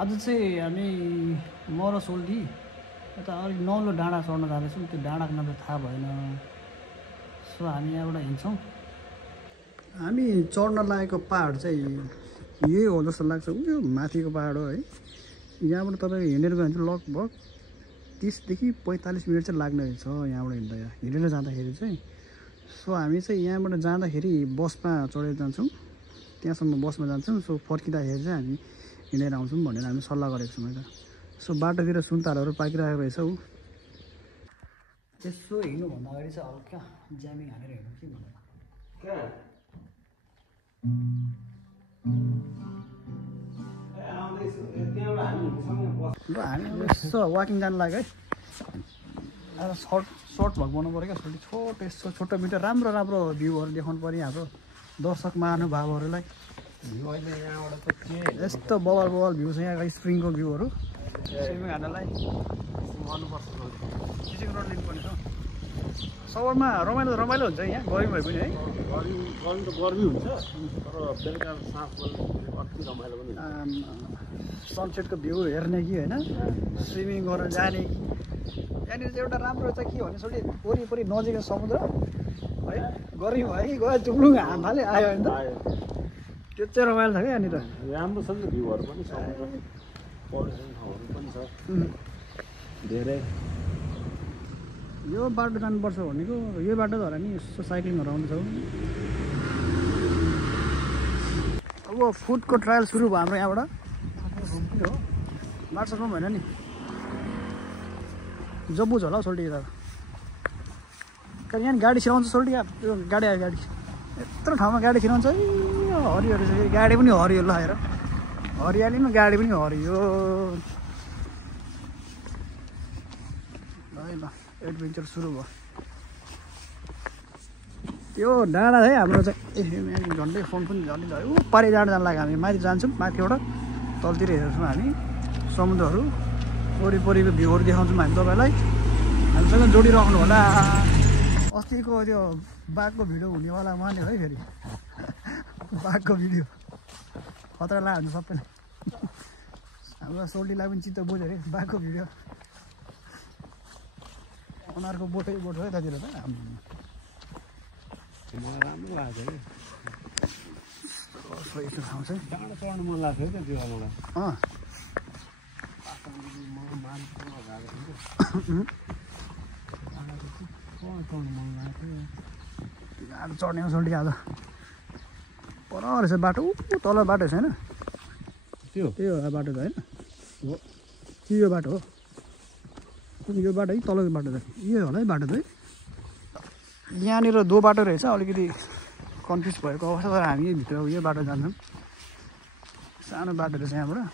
आज चाहिँ हामी म र सोल्टी यता अलिक नौलो डाँडा चढ्न जाँदैछौँ। त्यो डाँडाको नाम थाहा भएन, सो हामी यहाँबाट हिँड्छौँ। हामी चढ्न लागेको पहाड चाहिँ यही हो जस्तो लाग्छ। उयो माथिको पहाड हो है। यहाँबाट तपाईँको हिँडेर गयो भने चाहिँ लगभग 30 देखि 45 मिनट चाहिँ लाग्ने रहेछ यहाँबाट हिँडेर जाँदाखेरि चाहिँ। सो हामी चाहिँ यहाँबाट जाँदाखेरि बसमा चढेर जान्छौँ, त्यहाँसम्म बसमा जान्छौँ। सो फर्किँदाखेरि चाहिँ हामी हिँडेर आउँछौँ भनेर हामी सल्लाह गरेको छौँ है त। सो बाटोतिर सुन्तलाहरू पाकिरहेको रहेछ। यसो हिँड्नुभन्दा अगाडि चाहिँ हल्का ज्यामिङ हालेर हिँड्नु के भन्नु ल। हामी यसो वाकिङ जानु लाग्यो है। अब सर्ट भ्लग बनाउनु पऱ्यो क्या। छोटो यसो छोटो मिटो राम्रो राम्रो भ्यूहरू देखाउनु पऱ्यो हाम्रो दर्शक महानुभावहरूलाई। यस्तो बवाल भ्यू छ यहाँको स्प्रिङको भ्यूहरू। स्विमिङ हान्नलाई गर्नुपर्छ। फिजिङ रोड लिनुपर्ने छ। सबरमा रमाइलो हुन्छ यहाँ, गर्मी भए पनि है। गर्मी त गर्मी हुन्छ, तर बेलुका साँझ अति रमाइलो पनि हुन्छ। सनसेटको भ्यू हेर्ने कि होइन, स्विमिङ गर्न जाने कि। यहाँनिर चाहिँ एउटा राम्रो चाहिँ के भने सोल्टी वरिपरि नजिकै समुद्र है। गर्मी भयो कि गयो चुप्लुङ हाम हाले आयो भने त त्यो चाहिँ रमाइलो छ क्या यहाँनिर। राम्रो छ नि त भ्यूहरू पनि, समुद्र पल्युसन ठाउँहरू पनि छ धेरै। यो बाटो जानुपर्छ भनेको यो बाटो त होला नि। यसो साइक्लिङहरू आउँदैछौँ। अब फुडको ट्रायल सुरु भयो हाम्रो यहाँबाट। मार्च रुम होइन नि, जबुज होला हौ सोल्टी यता। कारण यहाँ गाडी छिराउँछ सोल्टी। यो गाडी आयो, गाडी यत्रो ठाउँमा गाडी छिराउँछ। हरियो रहेछ, गाडी पनि हरियो लगाएर, हरियालीमा गाडी पनि हरियो। ल एडभेन्चर सुरु भयो। त्यो डाँडा है हाम्रो चाहिँ झन्डै फोन पनि झन्डै भयो। पारि डाँडा जानु लाग्यो। हामी माथि जान्छौँ, माथिबाट तलतिर हेर्छौँ हामी समुद्रहरू, वरिपरिको भ्यूहरू देखाउँछौँ हामी तपाईँलाई। हामीसँग जोडिराख्नु होला। अस्तिको त्यो बाघको भिडियो हुनेवाला मान्यो है फेरि। बाघको भिडियो खतरा लाग्यो हुन्छ सबैलाई। हाम्रो सोल्टीलाई पनि चित्त बुझ्यो अरे बाघको भिडियो। उनीहरूको बोटै बोट हो यतातिर त। मलाई राम्रो लाग्छ कि यस्तो ठाउँ चाहिँ डाँडा चढ्नु मन लाग्छ क्या त्यो मलाई। गाह्रो चढ्ने सोल्टी आज पर रहेछ बाटो। तल बाटो छैन त्यो बाटो त होइन कि यो बाटो हो? यो बाटो है तलको बाटो त यो होला है बाटो त है। यहाँनिर दो बाटो रहेछ, अलिकति कन्फ्युज भएको अवस्था। तर हामी भित्र यो बाटो जान्छौँ। सानो बाटो रहेछ यहाँबाट।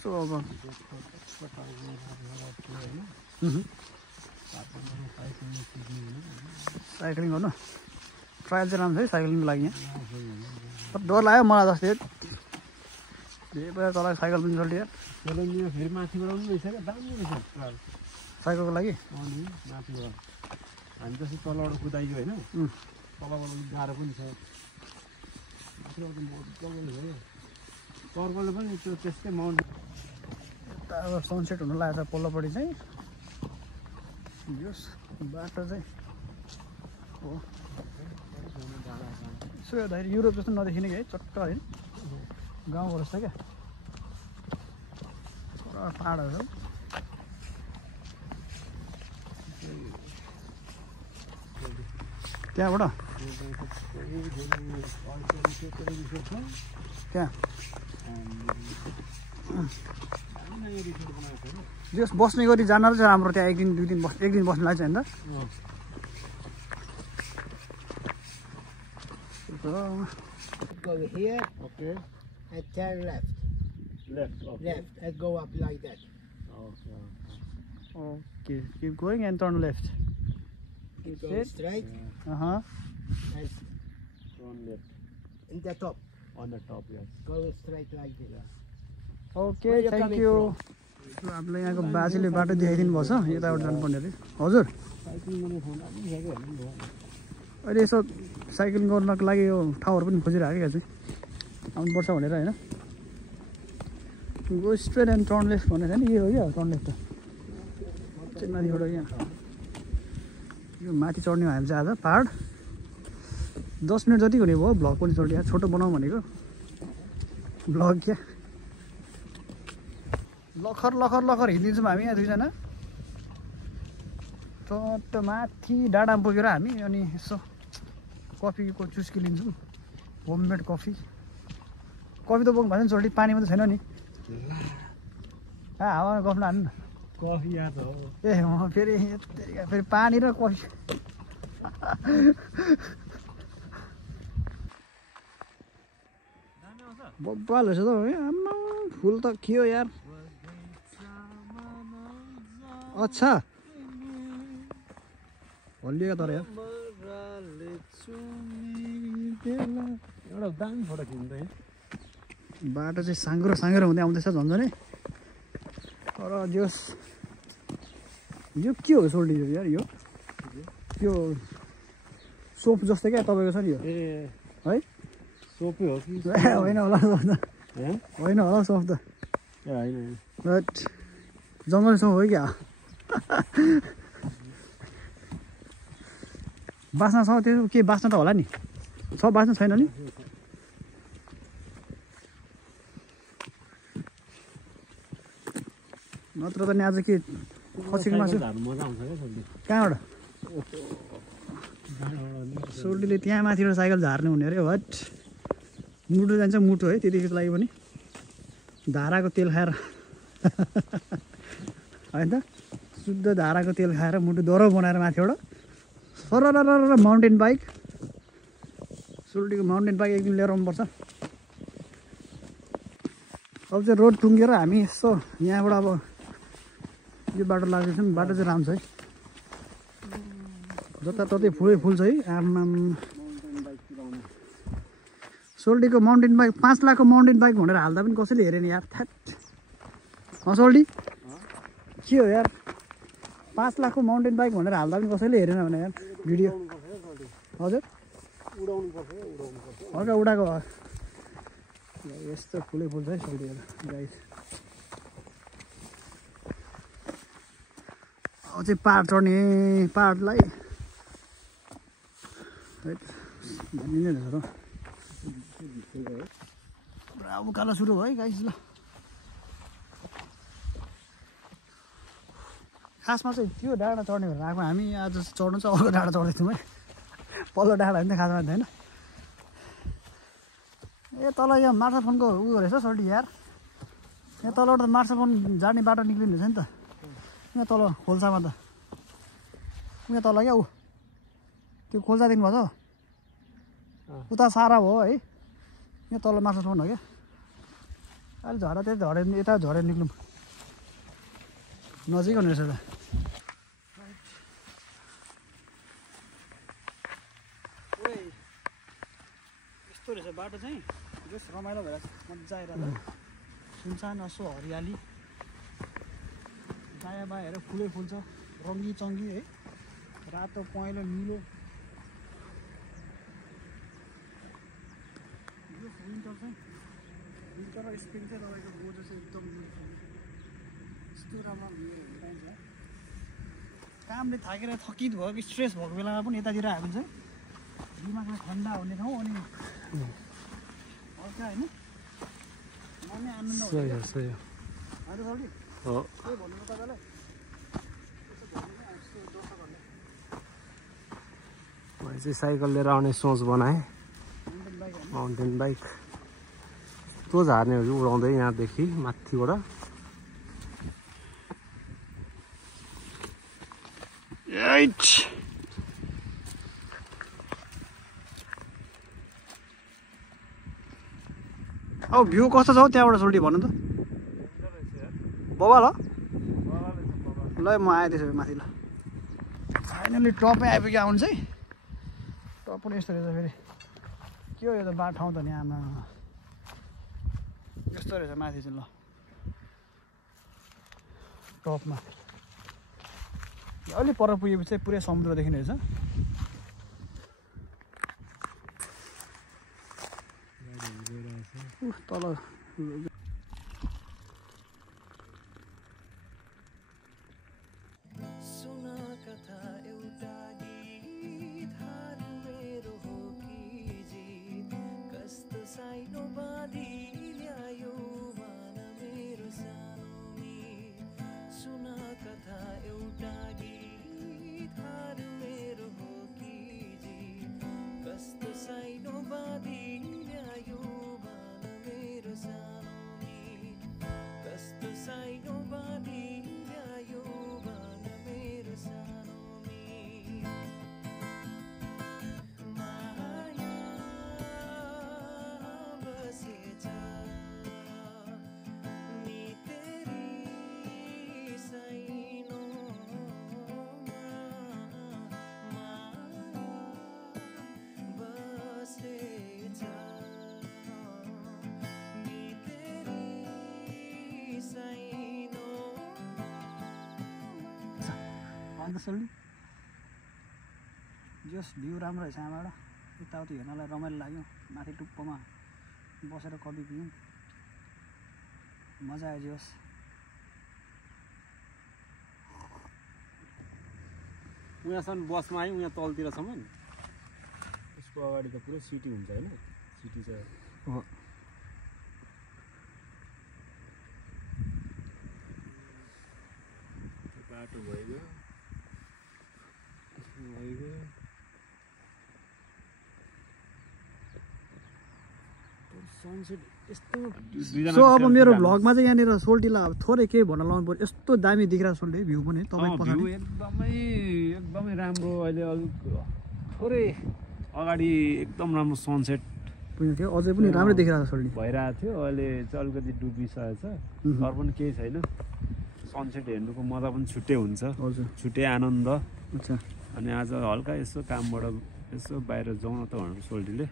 सो अब साइक्लिङ गर्नु ट्रायल चाहिँ राम्रो छ है साइक्लिङको लागि। यहाँ डर लाग्यो मलाई जस्तै धेरै पहिला तल साइकल पनि चल्यो। फेरि माथिबाट पनि रहेछ क्या, दामी रहेछ साइकलको लागि। माथिबाट हामी जस्तै तलबाट कुदाइयो होइन, तलबाट गाह्रो पनि छ। कर्कलले पनि त्यो त्यस्तै माउन्ट। यता अब सनसेट हुनु लागेको छ पल्लोपट्टि चाहिँ। यो बाटो चाहिँ हो सो हेर्दाखेरि युरोप जस्तो नदेखिने कि है, चट्ट होइन गाउँको रहेछ क्या। पाहाडहरू छ त्यहाँबाट। त्यहाँ जस बस्ने गरी जान चाहिँ राम्रो। त्यहाँ एक दिन बस्नु लाग्छ होइन त। Go here. Okay. And turn left. Left. Okay. Left and go up like that. Okay, keep going and turn left. Keep That's going it? straight And and Turn left. in the top. On the top, yes. Go straight like this. okay, thank you. हामीलाई यहाँको बाजेले बाटो देखाइदिनु भएको छ, यताबाट जानुपर्ने अरे। हजुर अहिले यसो साइक्लिङ गर्नको लागि यो ठाउँहरू पनि खोजिरहेको क्या चाहिँ। आउनुपर्छ भनेर होइन go straight and turn left भनेको छ नि यो हो क्या टर्न लेफ्ट चाहिँ माथिबाट यहाँ यो माथि चढ्ने हामी चाहिँ आज पहाड 10 मिनट जति हुने भयो भ्लग पनि चढ्यो छोटो बनाउँ भनेको भ्लग क्या लखर लखर लखर हिँडिदिन्छौँ हामी यहाँ दुईजना टट्ट माथि डाँडामा पुगेर हामी अनि यसो कफीको चुस्की लिन्छौँ होममेड कफी कफी त बोक्नु भएन चोटि पानी मात्रै छैन नि हावामा गफ लानु न कफी याद हो ए फेरि फेरि पानी र कफी बब्बाल रहेछ त आम्मा फुल त के हो यार अच्छा हल्लिएको तर यार एउटा दामी फोटो खिच्नु त बाटो चाहिँ साँग्रो साँग्रो हुँदै आउँदैछ झन्झनै तर जस यो के हो सोल्टी यार यो सोप जस्तै क्या तपाईँको छ नि यो ए है सोपै हो कि होइन होला सोप त होइन होला सोप त ए होइन बट जङ्गल सोप हो क्या बाँच्न छ त्यो के बाँच्न त होला नि छ बाँच्न छैन नि नत्र त नि आज के खसीको मासु मजा आउँछ क्या सोल्टी कहाँबाट सोल्टीले त्यहाँ माथिबाट साइकल झार्ने हुने अरे हट मुटु जान्छ मुटु है त्यतिको लागि पनि धाराको तेल खाएर होइन त शुद्ध धाराको तेल खाएर मुटु डह्रो बनाएर माथिबाट सरर माउन्टेन बाइक सोल्टीको माउन्टेन बाइक एक दिन लिएर आउनुपर्छ अब चाहिँ रोड टुङ्गेर हामी यसो यहाँबाट अब यो बाटो लाग्दैछौँ बाटो चाहिँ राम्रो छ है जताततै फुलै फुल छ है आमाम सोल्टीको माउन्टेन बाइक 5 लाखको माउन्टेन बाइक भनेर हाल्दा पनि कसैले हेरेन यार थ्याट सोल्टी के हो यार 5 लाखको माउन्टेन बाइक भनेर हाल्दा पनि कसैले हेरेन भने यार भिडियो हजुर हल्का उडाएको यस्तो फुलै फुल छ है सोल्टीहरू गाइस अब चाहिँ पाहाड चढ्ने पाहाडलाई भनिने रहेछ त पुरा उकालो सुरु भयो है गाइस ल खासमा चाहिँ त्यो डाँडा चढ्ने भनेर आएको हामी आज चढ्नु चाहिँ अर्को डाँडा चढ्दैथ्यौँ है पल्लो डाँडा होइन खासमा होइन ए तल यहाँ मार्सलफोनको उयो रहेछ सोल्टी यार यहाँ तलबाट त मार्सलफोन जाने बाटो निक्लिने रहेछ नि त यहाँ तल खोल्सामा त यहाँ तल क्या ऊ त्यो खोल्सा देख्नु भएको छ उता सारा हो है यहाँ तल मार्सलफोन हो क्या अहिले झरा त्यही झरेर यता झरेर निक्लौँ नजिक हुने रहेछ त यस्तो रहेछ बाटो चाहिँ जस रमाइलो भएर मजा आइरहेको सुनसान असो हरियाली दायाँ बायाँ हेरेर फुलै फुल छ रङ्गी चङ्गी है रातो पहेँलो निलो यो विन्टर चाहिँ विन्टर र स्प्रिङ चाहिँ तपाईँको बोजो चाहिँ एकदम यस्तो राम्रो पाइन्छ कामले थाकेर थकित भएको स्ट्रेस भएको बेलामा पनि यतातिर हामी चाहिँ दिमागमा ठन्डा हुने ठाउँ अनि हल्का होइन मनै आनन्द हुन्छ होइन सल्टी हो के भन्नु तपाईँलाई मैले चाहिँ साइकल लिएर आउने सोच बनाएँ माउन्टेन बाइक त्यो झार्नेहरू उडाउँदै यहाँदेखि माथिबाट अब भ्यू कस्तो छ हौ त्यहाँबाट सोल्टी भन्नु त बबाल हो ल म आएँ त्यसो भए माथि ल फाइनली टपै आइपुग्यो आउनु चाहिँ टप पनि यस्तो रहेछ फेरि के हो यो त बाटो ठाउँ त नि आमा यस्तो रहेछ माथि चाहिँ ल टपमा अलि पर पुगेपछि चाहिँ पुरै समुद्र देखिने रहेछ तल जसरी जस भ्यू राम्रो रहेछ यहाँबाट यताउति हेर्नलाई रमाइलो लाग्यो माथि टुप्पोमा बसेर कफी पियौँ मजा आयो जोस् उहाँसम्म बसमा आयौँ यहाँ तलतिरसम्म त्यसको अगाडि त पुरै सिटी हुन्छ होइन सिटी चाहिँ हो बाटो भइगयो सो अब मेरो भ्लगमा चाहिँ यहाँनिर सोल्टीलाई अब थोरै केही भन्न लाउनु पर्यो यस्तो दामी देखिरहेको सोल्टी भ्यू पनि भ्यू एकदमै राम्रो अहिले अलिक थोरै अगाडि एकदम राम्रो सनसेट थियो अझै पनि राम्रो देखिरहेको सोल्टी भइरहेको थियो अहिले चाहिँ अलिकति डुबिसकेको छ तर पनि केही छैन सनसेट हेर्नुको मजा पनि छुट्टै हुन्छ हजुर छुट्टै आनन्द अच्छा अनि आज हल्का यसो कामबाट यसो बाहिर जाउँ न त भनेर सोल्टीले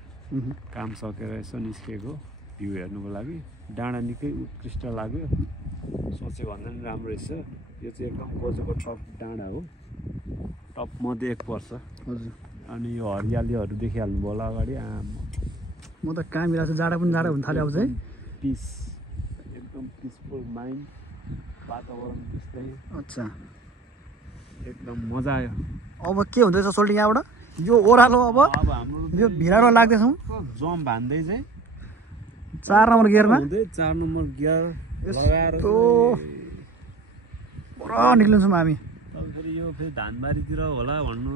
काम सकेर यसो निस्केको भ्यू हेर्नुको लागि डाँडा निकै उत्कृष्ट लाग्यो सोचेको भन्दा पनि राम्रो रहेछ यो चाहिँ एकदम गोजोको टप डाँडा हो टप मध्ये एक पर्छ हजुर अनि यो हरियालीहरू देखिहाल्नु होला अगाडि म त काम मिलाएको जाडा पनि जाडा हुन थाल्यो अब चाहिँ पिस एकदम पिसफुल माइन्ड वातावरण त्यस्तै अच्छा एकदम मजा आयो अब के हुँदैछ सोल्टी यहाँबाट यो ओह्रालो अब हाम्रो यो भिरालो लाग्दैछौँ जम भान्दै चाहिँ 4 नम्बर गियरमा 4 नम्बर गियर लगाएर पुरा निक्लिन्छौँ हामी फेरि यो फेरि धानबारीतिर होला भन्नु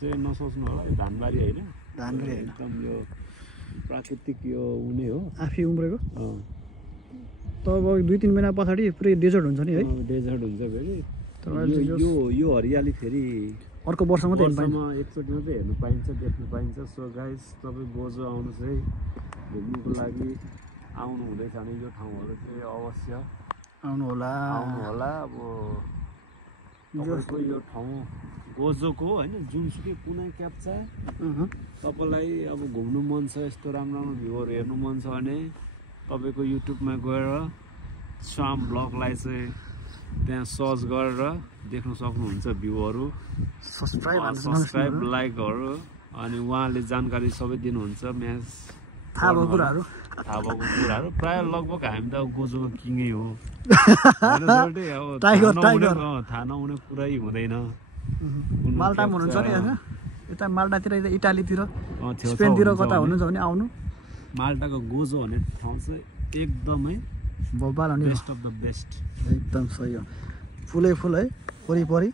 चाहिँ नसोच्नु होला यो धानबारी होइन धानबारी होइन एकदम यो प्राकृतिक यो हुने हो आफै उम्रेको तब 2-3 महिना पछाडि पुरै डेजर्ट हुन्छ नि है डेजर्ट हुन्छ फेरि तर यो हरियाली फेरि अर्को वर्ष मात्रै हेर्नु पाइन्छ एकचोटि मात्रै हेर्नु पाइन्छ देख्नु पाइन्छ सो गाइस तपाईँ बोजो आउनुहोस् है घुम्नुको लागि आउनु हुँदैछ भने यो ठाउँहरू चाहिँ अवश्य आउनु होला अब तपाईँको यो ठाउँ गोजोको होइन जुनसुकै कुनै क्याप्चा तपाईँलाई अब घुम्नु मन छ यस्तो राम्रो राम्रो भ्यूहरू हेर्नु मन छ भने तपाईँको युट्युबमा गएर श्याम ब्लगलाई चाहिँ त्यहाँ सर्च गरेर देख्न सक्नुहुन्छ भ्यूहरू सब्सक्राइब लाइकहरू अनि उहाँले जानकारी सबै दिनुहुन्छ म्याच थाहा भएको कुराहरू प्राय लगभग हामी त गोजोको किङै हो थाहा नहुने कुरै हुँदैन माल्टा हुनुहुन्छ नि होइन यता माल्टातिर इटालीतिर स्पेनतिर कता हुनुहुन्छ भने आउनु माल्टाको गोजो भन्ने ठाउँ चाहिँ एकदमै Bhopal best of the best एकदम सही हो फुलै फुल है वरिपरि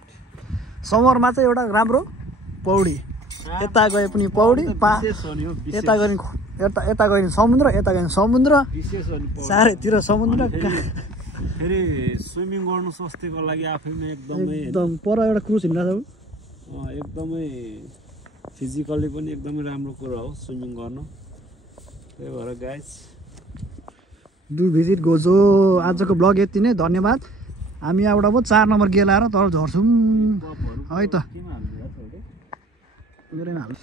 समरमा चाहिँ एउटा राम्रो पौडी यता गए पनि पौडी यता गए यता गयो भने समुद्र यता गयो भने समुद्र चारैतिर समुद्र फेरि स्विमिङ गर्नु स्वास्थ्यको लागि आफैमा एकदम पर एउटा क्रुज हिँड्दा एकदमै फिजिकल्ली पनि एकदमै राम्रो कुरा हो स्विमिङ गर्नु त्यही भएर गाइस डु भिजिट गोजो आजको ब्लग यति नै धन्यवाद हामी यहाँबाट अब 4 नम्बर गियर लाएर तल झर्छौँ है त मेरैमा हाल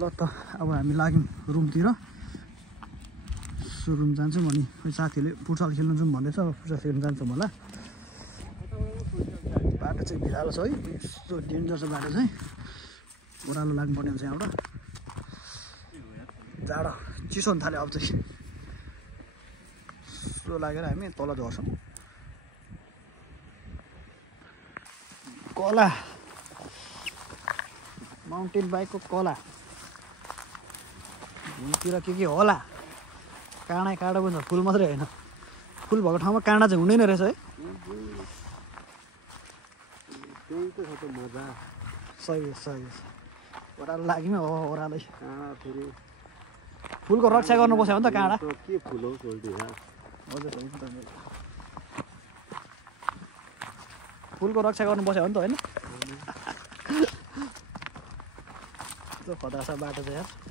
ल त अब हामी लाग्यौँ रुमतिर सो रुम जान्छौँ अनि खोइ साथीहरूले फुटसल खेल्नु जाउँ भन्दैछ अब फुटसल खेल्नु जान्छौँ होला बाटो चाहिँ भिरालो छ है यस्तो डेन्जर छ बाटो चाहिँ ओह्रालो लाग्नुपर्ने हुन्छ यहाँबाट जाडो चिसो हुन थाल्यो अब चाहिँ सो लागेर हामी तल झर्छौँ कला माउन्टेन बाइकको कला हिउँतिर के होला काँडै काँडो पनि छ फुल मात्रै होइन फुल भएको ठाउँमा काँडा चाहिँ हुँदैन रहेछ है त्यही त छ त मजा सही हो ओह्रालो लाग्यो हो ओह्रालै काँडा फेरि फुलको रक्षा गर्नु बस्यो भने त काँडा के फुल हौ सोल्टी हजुर फुलको रक्षा गर्नु बस्यो भने त होइन त्यो खतरा छ बाटो चाहिँ यार